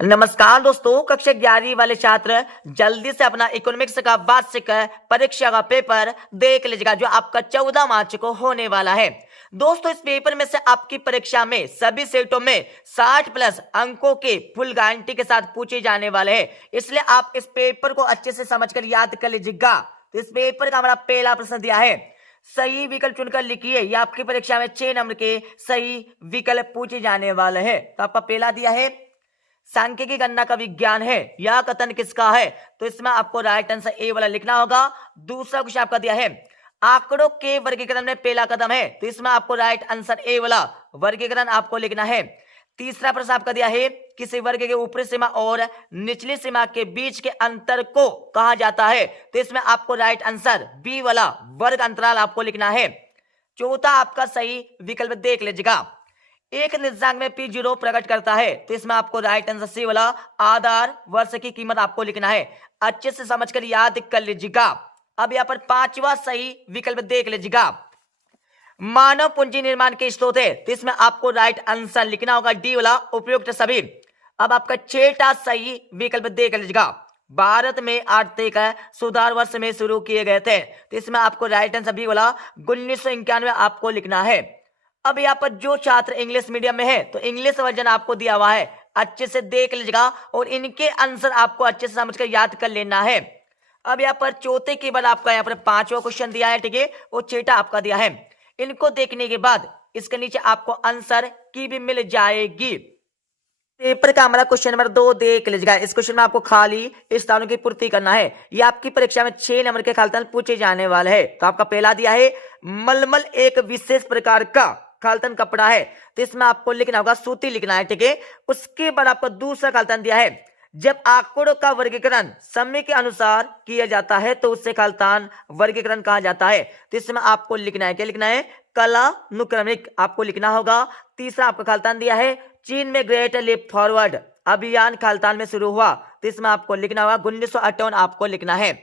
नमस्कार दोस्तों, कक्षा 11वीं वाले छात्र जल्दी से अपना इकोनॉमिक्स का वार्षिक परीक्षा का पेपर देख लीजिएगा जो आपका 14 मार्च को होने वाला है। दोस्तों, इस पेपर में से आपकी परीक्षा में सभी सेटों में 60 प्लस अंकों के फुल गारंटी के साथ पूछे जाने वाले हैं, इसलिए आप इस पेपर को अच्छे से समझकर याद कर लीजिएगा। तो इस पेपर का हमारा पहला प्रश्न दिया है, सही विकल्प चुनकर लिखिए। यह आपकी परीक्षा में 6 नंबर के सही विकल्प पूछे जाने वाले हैं। तो आपका पहला दिया है, सांख्यिकी गणना का विज्ञान है, यह कथन किसका है? तो इसमें आपको राइट आंसर ए वाला लिखना होगा। दूसरा क्वेश्चन आपका दिया है, आंकड़ों के वर्गीकरण में पहला कदम है, तो इसमें आपको राइट आंसर ए वाला वर्गीकरण आपको लिखना है। तीसरा प्रश्न आपका दिया है, किसी वर्ग के ऊपरी सीमा और निचली सीमा के बीच के अंतर को कहा जाता है, तो इसमें आपको राइट आंसर बी वाला वर्ग अंतराल आपको लिखना है। चौथा आपका सही विकल्प देख लीजिएगा, एक निर्देशांक में P0 प्रकट करता है, तो इसमें आपको राइट आंसर सी वाला आधार वर्ष की कीमत आपको लिखना है। अच्छे से समझकर याद कर लीजिएगा। अब यहाँ पर पांचवा सही विकल्प देख लीजिएगा, मानव पूंजी निर्माण के स्रोत है, तो इसमें आपको राइट आंसर लिखना होगा डी वाला उपयुक्त सभी। अब आपका छठा सही विकल्प देख लीजिएगा, भारत में आर्थिक सुधार वर्ष में शुरू किए गए थे, तो इसमें आपको राइट आंसर बी वाला 1991 आपको लिखना है। अब यहाँ पर जो छात्र इंग्लिश मीडियम में है, तो इंग्लिश वर्जन आपको दिया हुआ है, अच्छे से देख लीजिएगा और इनके आंसर आपको अच्छे से समझकर याद कर लेना है। अब यहाँ पर चौथे के बाद आपका यहाँ पर पांचवा क्वेश्चन दिया है, ठीक है, और छठा आपका दिया है। इनको देखने के बाद इसके नीचे आपको आंसर की भी मिल जाएगी। पेपर का हमारा क्वेश्चन नंबर 2 देख लीजिएगा। इस क्वेश्चन में आपको खाली स्थानों की पूर्ति करना है। ये आपकी परीक्षा में 6 नंबर के खाली स्थान पूछे जाने वाले हैं। तो आपका पहला दिया है, मलमल एक विशेष प्रकार का खालतन कपड़ा है, तो इसमें आपको लिखना होगा सूती लिखना है, ठीक है। उसके बाद आपको दूसरा खालतन दिया है, जब आंकड़ों का वर्गीकरण समय के अनुसार किया जाता है तो उससे खालतान वर्गीकरण कहा जाता है, तो इसमें आपको लिखना है, क्या लिखना है, कालानुक्रमिक आपको लिखना होगा। तीसरा आपका खालतान दिया है, चीन में ग्रेट लीप फॉरवर्ड अभियान खालतान में शुरू हुआ, तो इसमें आपको लिखना होगा 1958 आपको लिखना है।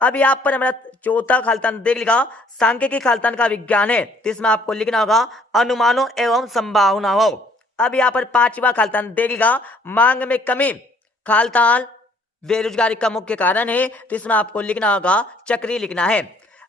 अब यहाँ पर हमारा चौथा खालतान देख लेगा, सांख्यिकी खालतान का विज्ञान है, तो इसमें आपको लिखना होगा अनुमानों एवं संभावनाओं। अब यहाँ पर पांचवा खालतान देख लेगा, मांग में कमी खालतान बेरोजगारी का मुख्य कारण है, तो इसमें आपको लिखना होगा चक्री लिखना है।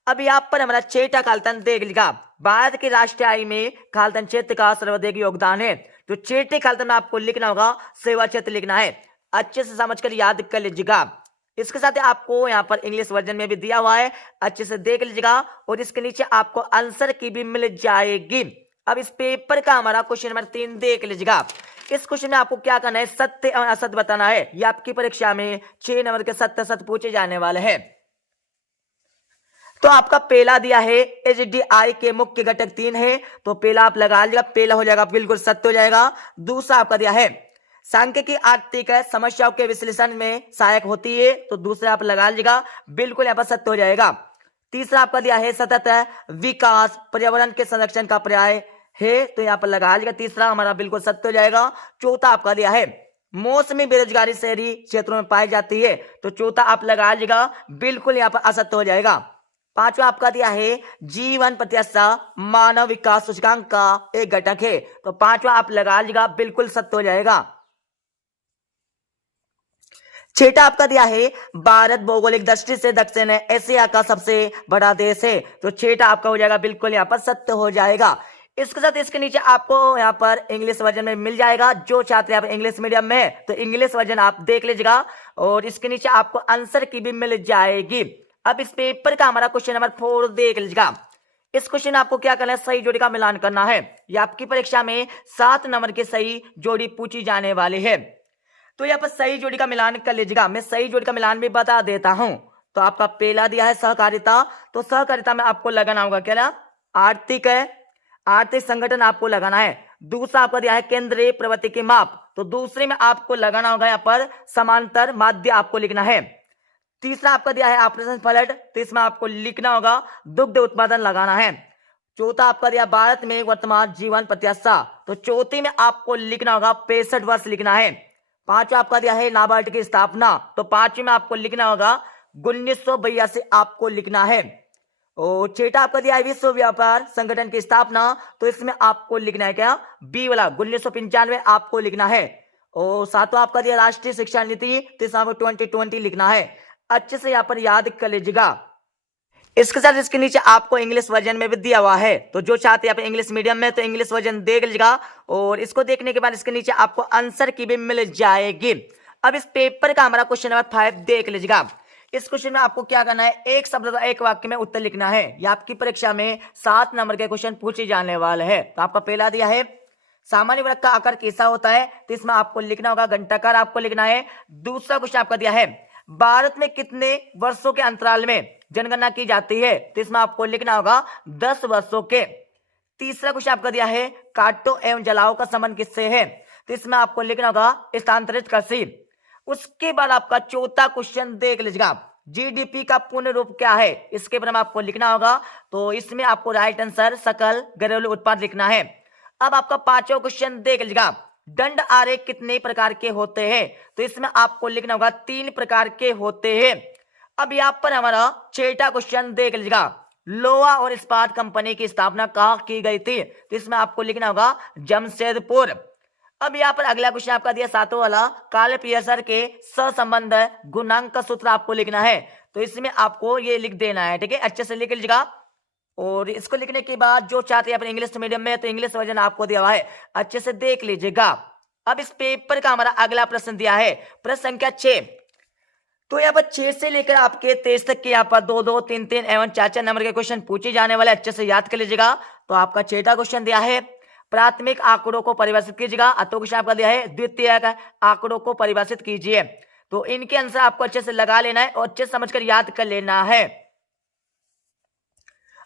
अब यहाँ पर हमारा छठा खालतान देख लेगा, भारत की राष्ट्रीय आय में खालतान क्षेत्र का सर्वाधिक योगदान है, तो छठे खालतान में आपको लिखना होगा सेवा क्षेत्र लिखना है। अच्छे से समझकर याद कर लीजिएगा। इसके साथ आपको यहाँ पर इंग्लिश वर्जन में भी दिया हुआ है, अच्छे से देख लीजिएगा और इसके नीचे आपको आंसर की भी मिल जाएगी। अब इस पेपर का हमारा क्वेश्चन नंबर 3 देख लीजिएगा। इस क्वेश्चन में आपको क्या करना है, सत्य और असत्य बताना है। यह आपकी परीक्षा में 6 नंबर के सत्य असत्य पूछे जाने वाले हैं। तो आपका पहला दिया है, एचडीआई के मुख्य घटक 3 है, तो पहला आप लगा लीजिएगा, पहला हो जाएगा बिल्कुल सत्य हो जाएगा। दूसरा आपका दिया है, सांख्यिकी आर्थिक समस्याओं के विश्लेषण में सहायक होती है, तो दूसरा आप लगा लीजिएगा, बिल्कुल यहाँ पर सत्य हो जाएगा। तीसरा आपका दिया है, सतत विकास पर्यावरण के संरक्षण का पर्याय है, तो यहाँ पर लगा लीजिएगा, तीसरा हमारा बिल्कुल सत्य हो जाएगा। चौथा आपका दिया है, मौसमी बेरोजगारी शहरी क्षेत्रों में पाई जाती है, तो चौथा आप लगा लीजिएगा, बिल्कुल यहाँ पर असत्य हो जाएगा। पांचवा आपका दिया है, जीवन प्रत्याशा मानव विकास सूचकांक का एक घटक है, तो पांचवा आप लगा लीजिएगा, बिल्कुल सत्य हो जाएगा। छठा आपका दिया है, भारत भौगोलिक दृष्टि से दक्षिण एशिया का सबसे बड़ा देश है, तो छठा आपका हो जाएगा, बिल्कुल यहाँ पर सत्य हो जाएगा। इसके साथ इसके नीचे आपको यहाँ पर इंग्लिश वर्जन में मिल जाएगा। जो छात्र यहाँ पर इंग्लिश मीडियम में है, तो इंग्लिश वर्जन आप देख लीजिएगा और इसके नीचे आपको आंसर की भी मिल जाएगी। अब इस पेपर का हमारा क्वेश्चन नंबर 4 देख लीजिएगा। इस क्वेश्चन आपको क्या करना है, सही जोड़ी का मिलान करना है। यह आपकी परीक्षा में 7 नंबर की सही जोड़ी पूछी जाने वाली है, तो यहाँ पर सही जोड़ी का मिलान कर लीजिएगा। मैं सही जोड़ी का मिलान भी बता देता हूं। तो आपका पहला दिया है सहकारिता, तो सहकारिता में आपको लगाना होगा क्या, आर्थिक संगठन आपको लगाना है। दूसरा आपका दिया है केंद्रीय प्रवृत्ति की माप, तो दूसरे में आपको लगाना होगा यहाँ पर समांतर माध्य आपको लिखना है। तीसरा आपका दिया है ऑपरेशन फ्लड, तो इसमें आपको लिखना होगा दुग्ध उत्पादन लगाना है। चौथा आपका दिया भारत में वर्तमान जीवन प्रत्याशा, तो चौथी में आपको लिखना होगा 65 वर्ष लिखना है। पांचवा आपका दिया है नाबार्ड की स्थापना, तो पांचवी में आपको लिखना होगा 1982 आपको लिखना है। और छठा आपका दिया है विश्व व्यापार संगठन की स्थापना, तो इसमें आपको लिखना है क्या, बी वाला 1995 आपको लिखना है। और सातवां आपका दिया राष्ट्रीय शिक्षा नीति, तो इसमें आपको 2020 लिखना है। अच्छे से यहाँ पर याद कर लीजिएगा। इसके साथ इसके नीचे आपको इंग्लिश वर्जन में भी दिया हुआ है, तो जो चाहते हैं आप इंग्लिश मीडियम में तो इंग्लिश वर्जन देख लीजिएगा। और इसको देखने के बाद इसके नीचे आपको आंसर की भी मिल जाएगी। अब इस पेपर का हमारा क्वेश्चन नंबर 5 देख लीजिएगा। इस क्वेश्चन में आपको क्या करना है, एक शब्द एक वाक्य में उत्तर लिखना है। यह आपकी परीक्षा में 7 नंबर के क्वेश्चन पूछे जाने वाले हैं। तो आपका पहला दिया है सामान्य वर्ग का आकार कैसा होता है, तो इसमें आपको लिखना होगा घंटाकार आपको लिखना है। दूसरा क्वेश्चन आपका दिया है भारत में कितने वर्षों के अंतराल में जनगणना की जाती है, तो इसमें आपको लिखना होगा 10 वर्षों के। तीसरा क्वेश्चन आपका दिया है काटो एवं जलाओ का संबंध किससे है, तो इसमें आपको लिखना होगा स्थानांतरित कृषि। उसके बाद आपका चौथा क्वेश्चन देख लीजिएगा, जीडीपी का पूर्ण रूप क्या है, इसके बारे में आपको लिखना होगा। तो इसमें आपको राइट आंसर सकल घरेलू उत्पाद लिखना है। अब आपका पांचवा क्वेश्चन देख लीजिएगा, दंड आरेख कितने प्रकार के होते हैं, तो इसमें आपको लिखना होगा 3 प्रकार के होते हैं। अब यहाँ पर हमारा छठा क्वेश्चन देख लीजिएगा, लोहा और इस्पात कंपनी की स्थापना कहाँ की गई थी, तो इसमें आपको लिखना होगा जमशेदपुर। अब यहाँ पर अगला क्वेश्चन आपका दिया सातवां वाला, कार्ल पियर्सन के सहसंबंध गुणांक का सूत्र आपको लिखना है, तो इसमें आपको ये लिख देना है। ठीक है, अच्छे से लिख लीजिएगा। और इसको लिखने के बाद जो चाहते हैं अपने इंग्लिश मीडियम में तो इंग्लिश वर्जन आपको दिया हुआ है, अच्छे से देख लीजिएगा। अब इस पेपर का हमारा अगला प्रश्न दिया है प्रश्न संख्या 6। तो यहाँ पर 6 से लेकर आपके 23 तक के यहाँ पर 2, 2, 3, 3 एवं 4, 4 नंबर के क्वेश्चन पूछे जाने वाले, अच्छे से याद कर लीजिएगा। तो आपका छठा क्वेश्चन दिया है प्राथमिक आंकड़ों को परिभाषित कीजिएगा। अतो क्वेश्चन आपका दिया है द्वितीयक आंकड़ों को परिभाषित कीजिए। तो इनके आंसर आपको अच्छे से लगा लेना है और अच्छे से समझकर याद कर लेना है।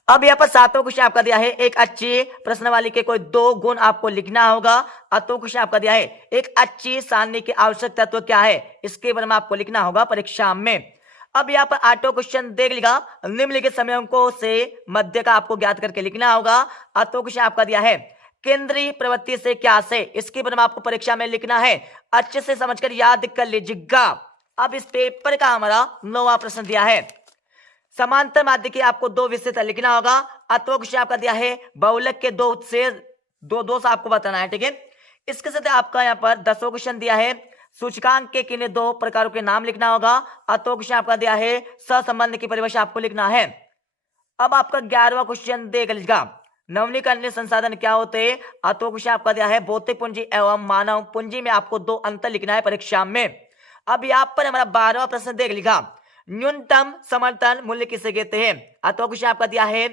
अब यहाँ पर सातवां क्वेश्चन आपका दिया है एक अच्छी प्रश्नावली के कोई 2 गुण आपको लिखना होगा। अतो क्वेश्चन आपका दिया है एक अच्छी सारणी के आवश्यक तत्व क्या है, इसके बारे में आपको लिखना होगा परीक्षा में। अब यहाँ पर आठवां क्वेश्चन देख लीजिएगा, निम्नलिखित समयों से मध्य का आपको ज्ञात करके लिखना होगा। अतो क्वेश्चन आपका दिया है केंद्रीय प्रवृत्ति से क्या से, इसके बारे में आपको परीक्षा में लिखना है, अच्छे से समझकर याद कर लीजिएगा। अब इस पेपर का हमारा 9वां प्रश्न दिया है समांतर माध्य के आपको 2 विषय लिखना होगा। अतो क्वेश्चन आपका दिया है बहुलक के 2 से 2 से आपको बताना है। ठीक है, इसके साथ आपका यहाँ पर 10वां क्वेश्चन दिया है सूचकांक के किन्हीं 2 प्रकारों के नाम लिखना होगा। अतो क्वेश्चन आपका दिया है सहसंबंध की परिभाषा आपको लिखना है। अब आपका 11वां क्वेश्चन देख लीजिएगा, नवीनीकरणीय संसाधन क्या होते हैं। अतो क्वेश्चन आपका दिया है भौतिक पूंजी एवं मानव पूंजी में आपको 2 अंतर लिखना है परीक्षा में। अब यहाँ पर हमारा 12वां प्रश्न देख लीजिएगा, न्यूनतम समर्थन मूल्य किसे कहते हैं। अतो क्वेश्चन आपका दिया है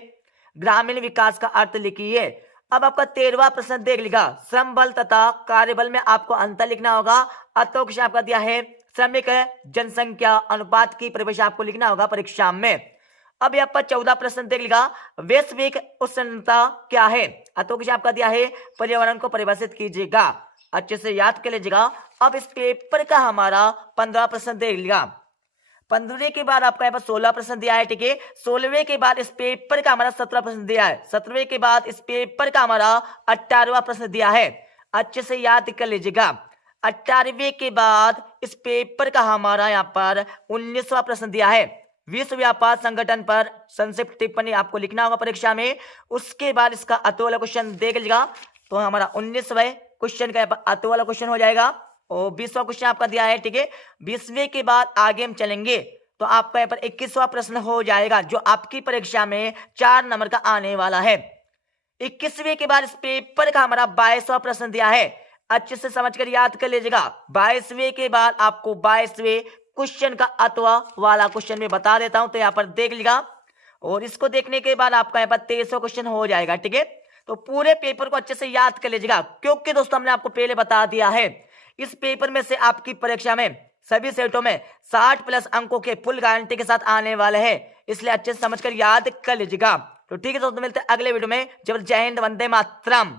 ग्रामीण विकास का अर्थ लिखिए। अब आपका 13वां प्रश्न देख लीजिएगा, श्रम बल तथा कार्यबल में आपको अंतर लिखना होगा। अतो क्वेश्चन आपका दिया है श्रमिक जनसंख्या अनुपात की परिभाषा आपको लिखना होगा परीक्षा में। अब यहाँ पर 14 प्रश्न देख लीजिएगा, वैश्विक उष्णता क्या है। अतो क्वेश्चन आपका दिया है पर्यावरण को परिभाषित कीजिएगा, अच्छे से याद कर लीजिएगा। अब इस पेपर का हमारा 15 प्रश्न देख लीजिएगा, 15वें के बाद आपका यहाँ पर 16 प्रश्न दिया है। ठीक है, 16वें के बाद इस पेपर का हमारा 17 प्रश्न दिया है। 17वें के बाद इस पेपर का हमारा 18वां प्रश्न दिया है, अच्छे से याद कर लीजिएगा। 18वें के बाद इस पेपर का हमारा यहाँ पर 19वां प्रश्न दिया है विश्व व्यापार संगठन पर संक्षिप्त टिप्पणी आपको लिखना होगा परीक्षा में। उसके बाद इसका अतो वाला क्वेश्चन देख लीजिएगा, तो हमारा 19वें क्वेश्चन का यहाँ पर अतो वाला क्वेश्चन हो जाएगा। और 20वां क्वेश्चन आपका दिया है। ठीक है, 20वें के बाद आगे हम चलेंगे तो आपका यहाँ पर 21वां प्रश्न हो जाएगा, जो आपकी परीक्षा में 4 नंबर का आने वाला है। 21वें के बाद इस पेपर का हमारा 22वां प्रश्न दिया है, अच्छे से समझकर याद कर लीजिएगा। 22वें के बाद आपको 22वें क्वेश्चन का अथवा वाला क्वेश्चन में बता देता हूं, तो यहाँ पर देख लीजिएगा। और इसको देखने के बाद आपका यहाँ पर 23वां क्वेश्चन हो जाएगा। ठीक है, तो पूरे पेपर को अच्छे से याद कर लीजिएगा, क्योंकि दोस्तों हमने आपको पहले बता दिया है इस पेपर में से आपकी परीक्षा में सभी सेटों में 60+ अंकों के फुल गारंटी के साथ आने वाले हैं, इसलिए अच्छे से समझकर याद कर लीजिएगा। तो ठीक है दोस्तों, मिलते हैं अगले वीडियो में। जब जय हिंद, वंदे मातरम।